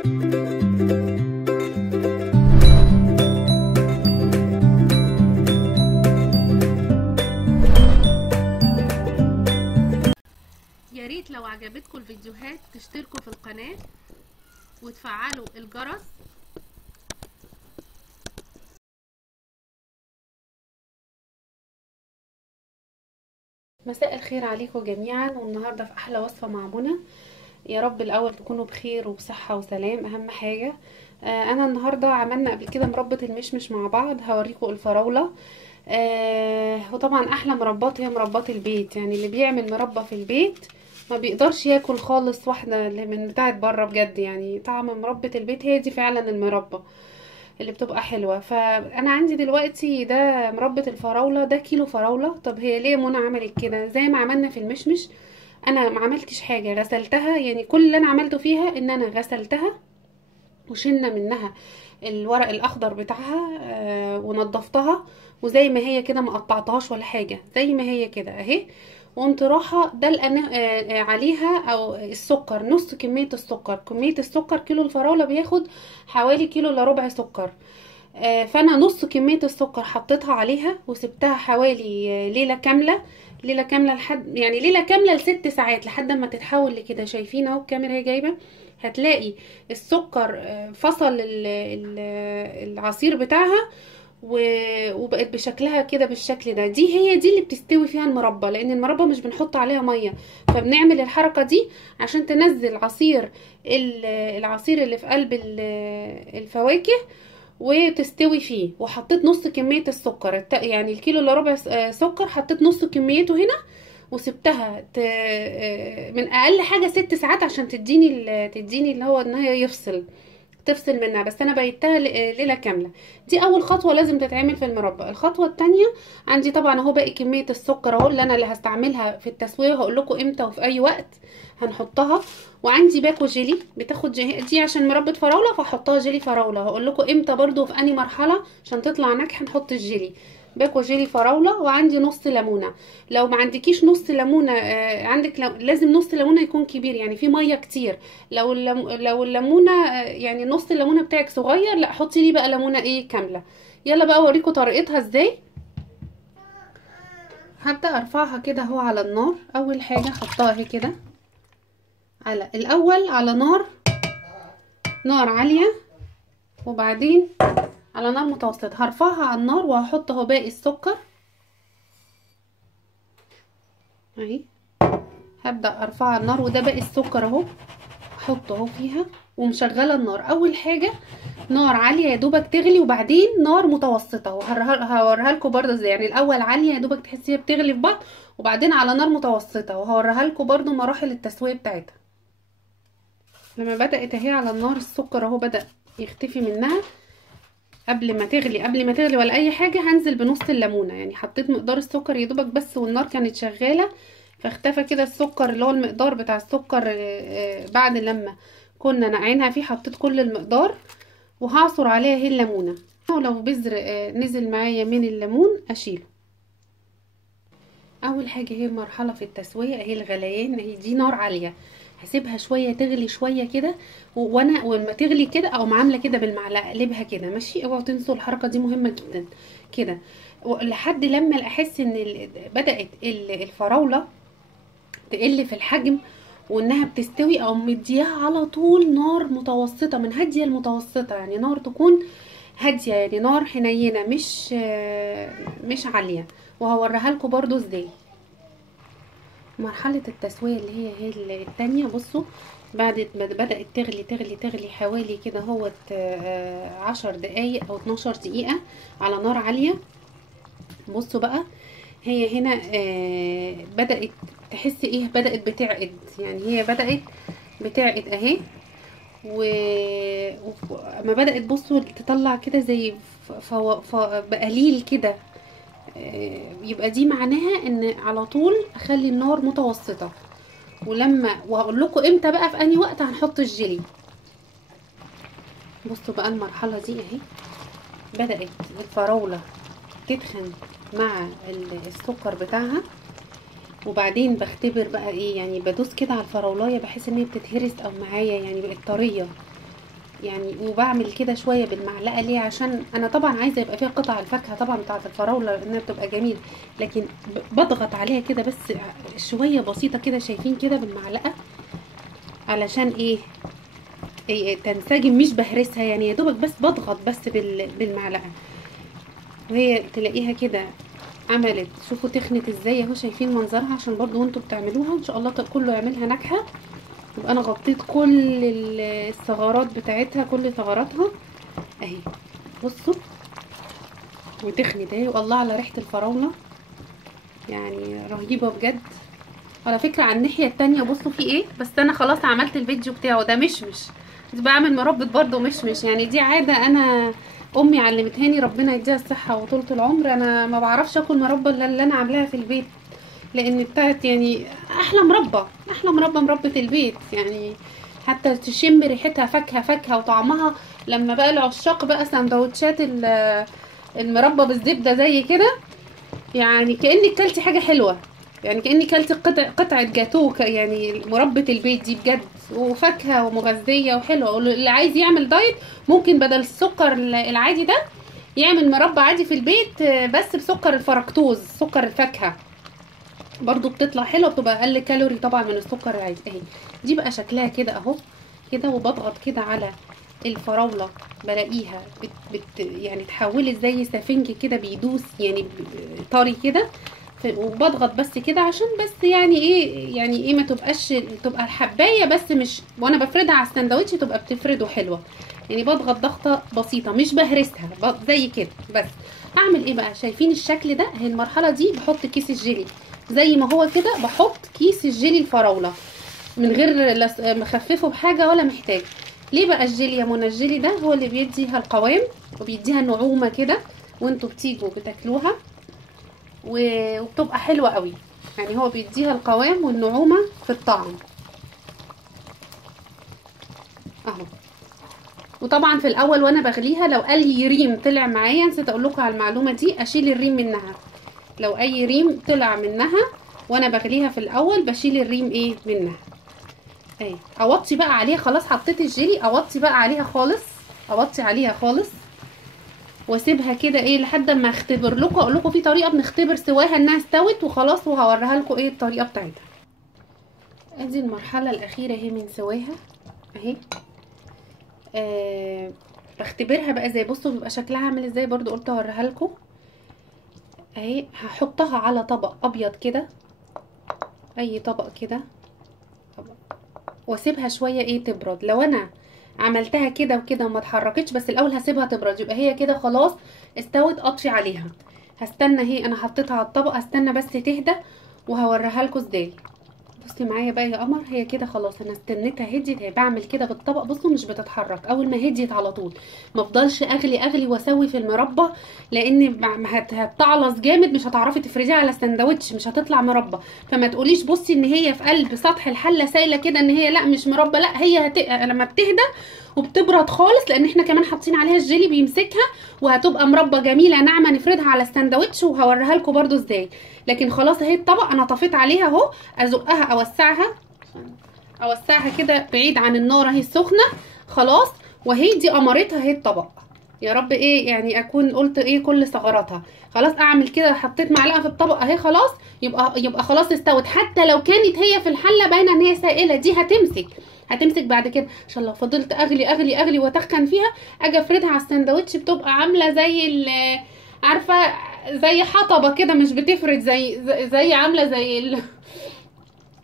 يا ريت لو عجبتكم الفيديوهات تشتركوا في القناة وتفعلوا الجرس. مساء الخير عليكم جميعا، والنهارده في احلى وصفه مع منى. يا رب الاول تكونوا بخير وبصحه وسلام، اهم حاجه. انا النهارده عملنا قبل كده مربى المشمش مع بعض، هوريكم الفراوله. وطبعا احلى مربات هي مربات البيت، يعني اللي بيعمل مربى في البيت ما بيقدرش ياكل خالص واحده اللي من بتاعه بره بجد. يعني طعم مربى البيت هي دي فعلا المربى اللي بتبقى حلوه. فانا عندي دلوقتي ده مربى الفراوله، ده كيلو فراوله. طب هي ليه منى عملت كده زي ما عملنا في المشمش؟ انا ما عملتش حاجه، غسلتها. يعني كل اللي انا عملته فيها ان انا غسلتها وشلنا منها الورق الاخضر بتاعها، ونضفتها، وزي ما هي كده ما قطعتهاش ولا حاجه، زي ما هي كده اهي. وقمت رايحه دلقه عليها او السكر، نص كميه السكر. كميه السكر كيلو الفراوله بياخد حوالي كيلو الا ربع سكر. فانا نص كميه السكر حطيتها عليها وسبتها حوالي ليله كامله. ليله كامله لحد يعني ليله كامله ل6 ساعات لحد ما تتحول لكده. شايفين اهو الكاميرا هي جايبه، هتلاقي السكر فصل العصير بتاعها وبقت بشكلها كده بالشكل ده. هي دي اللي بتستوي فيها المربى، لان المربى مش بنحط عليها ميه، فبنعمل الحركه دي عشان تنزل العصير اللي في قلب الفواكه وتستوي فيه. وحطيت نص كميه السكر، يعني الكيلو الا ربع سكر، حطيت نص كميته هنا وسبتها من اقل حاجه 6 ساعات عشان تديني اللي هو ان هي تفصل منها. بس انا بيتها ليله كامله. دي اول خطوه لازم تتعمل في المربى. الخطوه الثانيه، عندي طبعا اهو باقي كميه السكر اهو اللي هستعملها في التسويه، هقول لكم امتى وفي اي وقت هنحطها. وعندي باكو جيلي، بتاخد دي عشان مربى فراوله فاحطها جيلي فراوله، هقول لكم امتى برضو في اني مرحله عشان تطلع ناجحه نحط الجيلي. باكو جيلي فراوله. وعندي نص ليمونه. لو ما عندكيش نص ليمونه، عندك لازم نص ليمونه يكون كبير، يعني فيه ميه كتير. لو الليمونه يعني نص الليمونه بتاعك صغير، لا حطي لي بقى ليمونه ايه كامله. يلا بقى اوريكم طريقتها ازاي. هبدا ارفعها كده اهو على النار. اول حاجه احطها اهي كده الاول على نار عاليه، وبعدين على نار متوسطه. هرفعها على النار وهحط اهو باقي السكر اهي. هبدا ارفعها على النار، وده باقي السكر اهو احطه اهو فيها، ومشغله النار. اول حاجه نار عاليه يا دوبك تغلي، وبعدين نار متوسطه، وهوريها لكم برده ازاي. يعني الاول عاليه يا دوبك تحسيها بتغلي في بعض، وبعدين على نار متوسطه، وهوريها لكم برده مراحل التسويه بتاعتها. لما بدات اهي على النار السكر اهو بدا يختفي منها. قبل ما تغلي ولا اي حاجه هنزل بنص الليمونه. يعني حطيت مقدار السكر يا دوبك بس، والنار كانت شغاله، فاختفى كده السكر اللي هو المقدار بتاع السكر. بعد لما كنا نقعينها فيه حطيت كل المقدار، وهعصر عليها هي الليمونه. ولو بذر نزل معايا من الليمون اشيله. اول حاجه هي مرحله في التسويه اهي الغليان. اهي دي نار عاليه، هسيبها شويه تغلي شويه كده، وانا ولما تغلي كده او عامله كده بالمعلقه اقلبها كده ماشي. اوعوا تنسوا الحركه دي مهمه جدا كده، لحد لما احس ان بدات الفراوله تقل في الحجم وانها بتستوي، او مديها على طول نار متوسطه، من هاديه لمتوسطه. يعني نار تكون هاديه، يعني نار حنينه مش عاليه. وهوريها لكم برضو ازاي مرحله التسويه اللي هي التانية. بصوا بعد ما بدات تغلي حوالي كده هو 10 دقايق او 12 دقيقه على نار عاليه. بصوا بقى هي هنا بدات تحس ايه، بدات بتعقد. يعني هي بدات بتعقد اهي. وما بدات بصوا تطلع كده زي بقليل كده، يبقى دي معناها ان على طول اخلي النار متوسطه. وهقول لكم امتى بقى في انهي وقت هنحط الجيلي. بصوا بقى المرحله دي اهي بدات الفراوله تتخن مع السكر بتاعها. وبعدين بختبر بقى ايه، يعني بدوس كده على الفراولايه بحيث ان هي بتتهرس او معايا يعني بقت طريه. يعني. وبعمل كده شويه بالمعلقه ليه؟ عشان انا طبعا عايزه يبقى فيها قطع الفاكهه طبعا بتاعه الفراوله لانها بتبقى جميله، لكن بضغط عليها كده بس شويه بسيطه كده، شايفين كده بالمعلقه، علشان ايه؟ تنسجم، مش بهرسها يعني، يا دوبك بس بضغط بس بالمعلقه، وهي تلاقيها كده عملت. شوفوا تخنت ازاي اهو، شايفين منظرها؟ عشان برضو وانتوا بتعملوها ان شاء الله كله يعملها ناجحه. يبقى انا غطيت كل الثغرات بتاعتها، كل ثغراتها اهي. بصوا وتخنت اهي، والله على ريحه الفراوله يعني رهيبه بجد. على فكره على الناحيه التانية بصوا في ايه، بس انا خلاص عملت الفيديو بتاعه ده مشمش، بعمل مربى برضو مشمش يعني. دي عاده انا امي علمتهاني، ربنا يديها الصحه وطولة العمر. انا ما بعرفش اكل مربى الا اللي انا عاملاها في البيت، لان بتاعت يعني احلى مربى، احلى مربى البيت يعني. حتى تشم ريحتها فاكهه فاكهه، وطعمها لما بقى العشاق بقى سندوتشات المربى بالزبده زي كده، يعني كانك كلتي حاجه حلوه، يعني كانك كلتي قطعه جاتوه يعني. مربى البيت دي بجد، وفاكهه ومغذيه وحلوه. واللي عايز يعمل دايت ممكن بدل السكر العادي ده يعمل مربى عادي في البيت، بس بسكر الفركتوز، سكر الفاكهه، برضو بتطلع حلوه، بتبقى اقل كالوري طبعا من السكر العادي. اهي دي بقى شكلها كده اهو كده، وبضغط كده على الفراوله بلاقيها يعني اتحولت زي سفنج كده بيدوس يعني، طري كده. وبضغط بس كده عشان بس يعني ايه، يعني ايه، ما تبقاش تبقى الحبايه بس، مش وانا بفردها على السندوتش تبقى بتفرده حلوه يعني. بضغط ضغطه بسيطه مش بهرسها زي كده بس. اعمل ايه بقى؟ شايفين الشكل ده؟ اهي المرحله دي بحط كيس الجيلي زي ما هو كده، بحط كيس الجيلي الفراوله من غير مخففه بحاجه ولا محتاج. ليه بقى الجيلي يا منى؟ الجيلي ده هو اللي بيديها القوام وبيديها نعومه كده، وانتوا بتيجوا بتاكلوها وبتبقى حلوه قوي يعني. هو بيديها القوام والنعومه في الطعم اهو. وطبعا في الاول وانا بغليها لو اي ريم طلع معايا، نسيت اقول لكم على المعلومه دي، اشيل الريم منها. لو اي ريم طلع منها وانا بغليها في الاول بشيل الريم ايه منها. اهي اوطي بقى عليها، خلاص حطيت الجيلي، اوطي بقى عليها خالص، اوطي عليها خالص واسيبها كده ايه لحد ما اختبر لكم. اقول لكم في طريقه بنختبر سواها انها استوت وخلاص، وهوريها لكم ايه الطريقه بتاعتها. ادي المرحله الاخيره اهي من سواها اهي. بختبرها بقى زي، بصوا بيبقى شكلها عامل ازاي، برضو قلت اوريها لكم اهي. هحطها على طبق ابيض كده، اي طبق كده، واسيبها شويه ايه تبرد. لو انا عملتها كده وكده وما اتحركتش، بس الاول هسيبها تبرد، يبقى هي كده خلاص استوت. اطفي عليها، هستنى اهي انا حطيتها على الطبق، هستنى بس تهدى وهوريها لكم ازاي. بصي معايا بقى يا قمر، هي كده خلاص انا استنيتها هديت. هي بعمل كده بالطبق، بصوا مش بتتحرك، اول ما هديت على طول. ما افضلش اغلي واسوي في المربى، لان هتعلص جامد، مش هتعرفي تفرديها على السندوتش، مش هتطلع مربى. فما تقوليش بصي ان هي في قلب سطح الحله سايله كده ان هي لا مش مربى، لا هي لما بتهدى وبتبرد خالص، لان احنا كمان حاطين عليها الجيلي بيمسكها، وهتبقى مربى جميله ناعمه نفردها على السندوتش، وهوريها لكم برده ازاي. لكن خلاص اهي الطبق انا طفيت عليها اهو. ازقها اوسعها كده بعيد عن النار اهي السخنه خلاص. وهي دي امرتها اهي الطبق. يا رب ايه يعني اكون قلت ايه كل ثغراتها. خلاص اعمل كده، حطيت معلقه في الطبق اهي خلاص، يبقى خلاص استوت. حتى لو كانت هي في الحله باينه ان هي سائله، دي هتمسك بعد كده. عشان لو فضلت اغلي واتخن فيها، اجي افردها على السندوتش بتبقى عامله زي عارفه زي حطبه كده، مش بتفرد زي عامله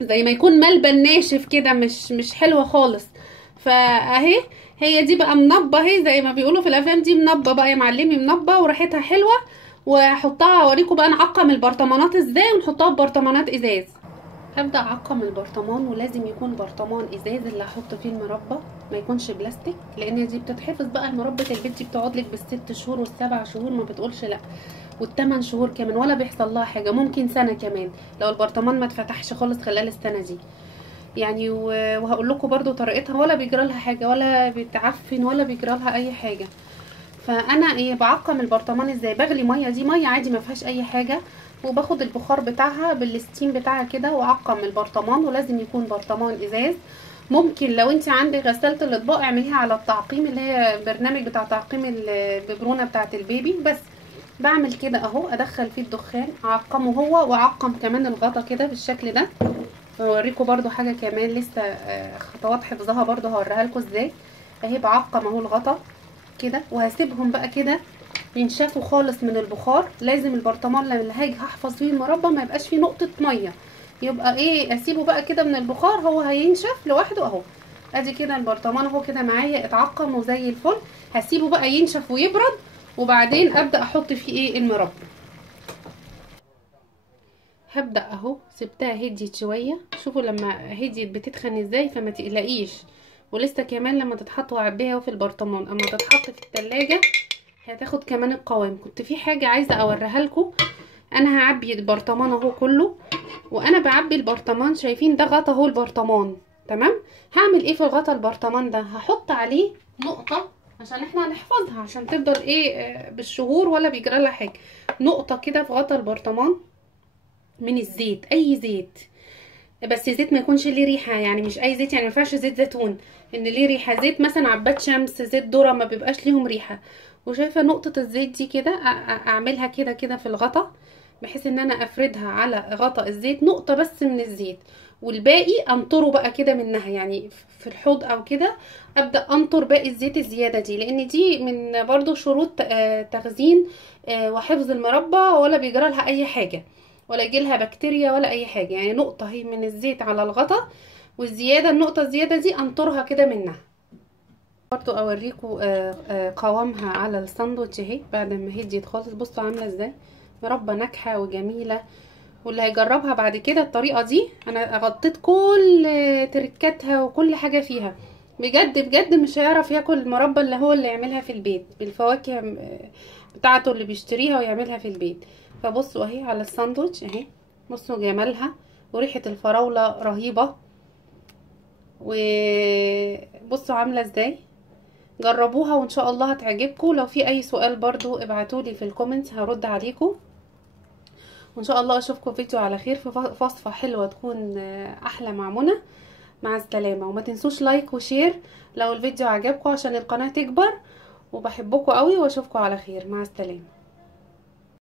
زي ما يكون ملبن ناشف كده، مش حلوه خالص. فاهي هي دي بقى منبه اهي، زي ما بيقولوا في الافلام، دي منبه بقى يا معلمي، منبه وريحتها حلوه. واحطها اوريكم بقى نعقم البرطمانات ازاي، ونحطها في برطمانات ازاز. هبدا اعقم البرطمان، ولازم يكون برطمان ازاز اللي هحط فيه المربى، ما يكونش بلاستيك، لان دي بتتحفظ بقى. المربى البيت دي بتقعد لك بالست شهور والسبع شهور، ما بتقولش لا، والثمان شهور كمان، ولا بيحصل لها حاجه، ممكن سنه كمان لو البرطمان ما اتفتحش خالص خلال السنه دي يعني. وهقول لكم برده طريقتها، ولا بيجرى لها حاجه، ولا بتعفن، ولا بيجرى لها اي حاجه. فانا ايه بعقم البرطمان ازاي؟ بغلي ميه، دي ميه عادي ما فيهاش اي حاجه، وباخد البخار بتاعها بالستيم بتاعها كده، واعقم البرطمان. ولازم يكون برطمان ازاز، ممكن لو انت عندك غسالة الاطباق اعمليها على التعقيم، اللي هي برنامج بتاع تعقيم الببرونة بتاعة البيبي. بس بعمل كده اهو، ادخل فيه الدخان اعقمه هو، واعقم كمان الغطا كده بالشكل ده. واوريكم برضو حاجة كمان لسه خطوات حفظها برضو هوريها لكم ازاي. اهي بعقم اهو الغطا كده، وهسيبهم بقى كده ينشفوا خالص من البخار. لازم البرطمان اللي هاجي هحفظ فيه المربى ما يبقاش فيه نقطة مية، يبقى ايه، اسيبه بقى كده من البخار، هو هينشف لوحده اهو. ادي كده البرطمان اهو كده معايا اتعقم وزي الفل. هسيبه بقى ينشف ويبرد، وبعدين ابدا احط فيه ايه المربى. هبدا اهو، سبتها هديت شويه، شوفوا لما هديت بتتخن ازاي، فما تقلقيش. ولسه كمان لما تتحط، وعبيها في البرطمان، اما تتحط في التلاجة هتاخد كمان القوام. كنت في حاجه عايزه اوريها لكم. انا هعبي البرطمان اهو كله، وانا بعبي البرطمان شايفين ده غطا اهو البرطمان، تمام. هعمل ايه في الغطا البرطمان ده؟ هحط عليه نقطه عشان احنا هنحفظها، عشان تفضل ايه بالشهور ولا بيجرى لها حاجه. نقطه كده في غطا البرطمان من الزيت، اي زيت، بس زيت ما يكونش ليه ريحه، يعني مش اي زيت، يعني ما ينفعش زيت زيتون ان ليه ريحه. زيت مثلا عباد شمس، زيت ذره، ما بيبقاش ليهم ريحه. وشايفه نقطه الزيت دي كده، اعملها كده كده في الغطا، بحيث ان انا افردها على غطا الزيت، نقطه بس من الزيت، والباقي انطره بقى كده منها، يعني في الحوض او كده ابدا انطر باقي الزيت الزياده دي، لان دي من برضو شروط تخزين وحفظ المربى، ولا بيجرى لها اي حاجه، ولا يجي لها بكتيريا ولا اي حاجه. يعني نقطه هي من الزيت على الغطا، والزياده النقطه الزياده دي انطرها كده منها. برضو اوريكم قوامها على الساندوتش اهي بعد ما هديت خالص. بصوا عامله ازاي، مربى ناجحه وجميله. واللي هيجربها بعد كده الطريقه دي، انا غطيت كل تركاتها وكل حاجه فيها، بجد بجد مش هيعرف ياكل المربى اللي هو اللي يعملها في البيت بالفواكه بتاعته اللي بيشتريها ويعملها في البيت. فبصوا اهي على الساندوتش اهي، بصوا جمالها، وريحه الفراوله رهيبه، وبصوا عامله ازاي. جربوها وان شاء الله هتعجبكم. لو في اي سؤال برضو ابعتولي في الكومنت هرد عليكم. وان شاء الله اشوفكم فيديو على خير في وصفه حلوه تكون احلى مع منى. مع السلامه. وما تنسوش لايك وشير لو الفيديو عجبكم عشان القناه تكبر. وبحبكم قوي، واشوفكم على خير. مع السلامه.